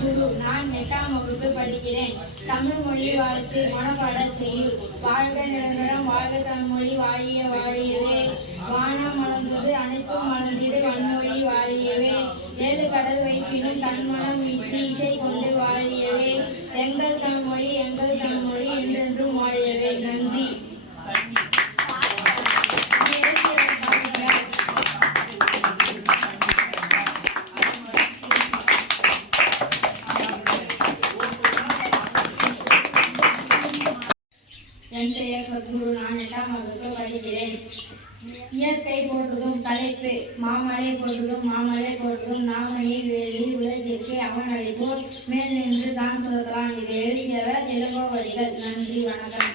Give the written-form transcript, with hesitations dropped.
குரு. நான் 8ஆம் வகுப்பு படிக்கிறேன். தமிழ் மொழி வாழ்த்து மனப்பாடச் செய்யுள். வாழ்க நிரந்தரம் வாழ்க தமிழ்மொழி வாழிய வாழியவே. வானம் மலர்ந்தது அனைத்தும் மலர்ந்திடு வன்மொழி வாழியவே. 7 கடல் வைப்பினும் தன்மனம் வீசி இசை கொண்டு வாழியவே. எங்கள் தமிழ்மொழி என்றென்றும் வாழியவே. நன்றி. என் பெயர் சத்குரு. நான் 8ஆம் வகுப்பு படிக்கிறேன். இயற்கை போற்றுதும் தலைப்பு. மாமலை போற்றுதும் நாமநீர் வேலி உலகிற்கு அவன் அளிப்போர் மேல் நின்று தான் சொல்கிறான். இதை எழுதியவர் இளங்கோவடிகள். நன்றி, வணக்கம்.